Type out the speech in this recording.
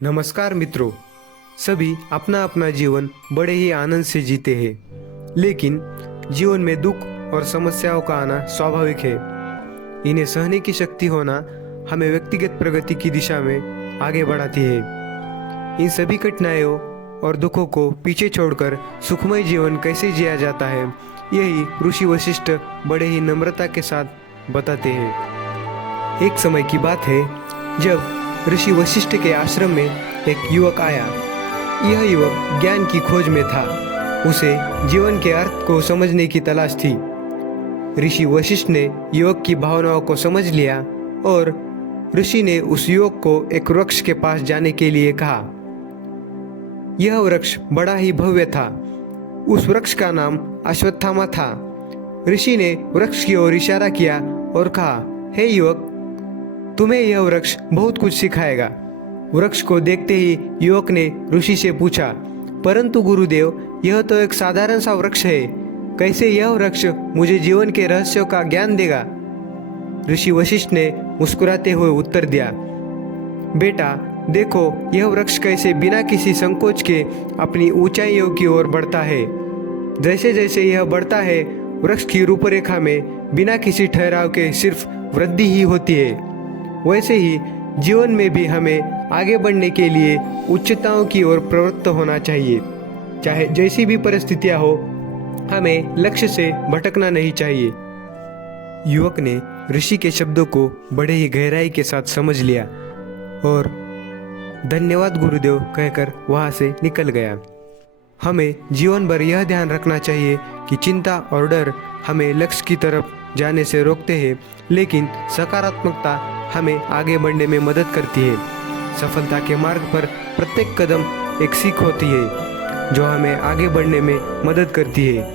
नमस्कार मित्रों। सभी अपना अपना जीवन बड़े ही आनंद से जीते हैं, लेकिन जीवन में दुख और समस्याओं का आना स्वाभाविक है। इन्हें सहने की शक्ति होना हमें व्यक्तिगत प्रगति की दिशा में आगे बढ़ाती है। इन सभी कठिनाइयों और दुखों को पीछे छोड़कर सुखमय जीवन कैसे जिया जाता है, यही ऋषि वशिष्ठ बड़े ही नम्रता के साथ बताते हैं। एक समय की बात है जब ऋषि वशिष्ठ के आश्रम में एक युवक आया। यह युवक ज्ञान की खोज में था। उसे जीवन के अर्थ को समझने की तलाश थी। ऋषि वशिष्ठ ने युवक की भावनाओं को समझ लिया और ऋषि ने उस युवक को एक वृक्ष के पास जाने के लिए कहा। यह वृक्ष बड़ा ही भव्य था। उस वृक्ष का नाम अश्वत्थामा था। ऋषि ने वृक्ष की ओर इशारा किया और कहा, हे युवक, तुम्हें यह वृक्ष बहुत कुछ सिखाएगा। वृक्ष को देखते ही युवक ने ऋषि से पूछा, परंतु गुरुदेव, यह तो एक साधारण सा वृक्ष है। कैसे यह वृक्ष मुझे जीवन के रहस्यों का ज्ञान देगा? ऋषि वशिष्ठ ने मुस्कुराते हुए उत्तर दिया, बेटा देखो, यह वृक्ष कैसे बिना किसी संकोच के अपनी ऊंचाइयों की ओर बढ़ता है। जैसे जैसे यह बढ़ता है, वृक्ष की रूपरेखा में बिना किसी ठहराव के सिर्फ वृद्धि ही होती है। वैसे ही जीवन में भी हमें आगे बढ़ने के लिए उच्चताओं की ओर प्रवृत्त होना चाहिए। चाहे जैसी भी परिस्थितियां हो, हमें लक्ष्य से भटकना नहीं चाहिए। युवक ने ऋषि के शब्दों को बड़े ही गहराई के साथ समझ लिया और धन्यवाद गुरुदेव कहकर वहां से निकल गया। हमें जीवन भर यह ध्यान रखना चाहिए कि चिंता और डर हमें लक्ष्य की तरफ जाने से रोकते हैं, लेकिन सकारात्मकता हमें आगे बढ़ने में मदद करती है। सफलता के मार्ग पर प्रत्येक कदम एक सीख होती है जो हमें आगे बढ़ने में मदद करती है।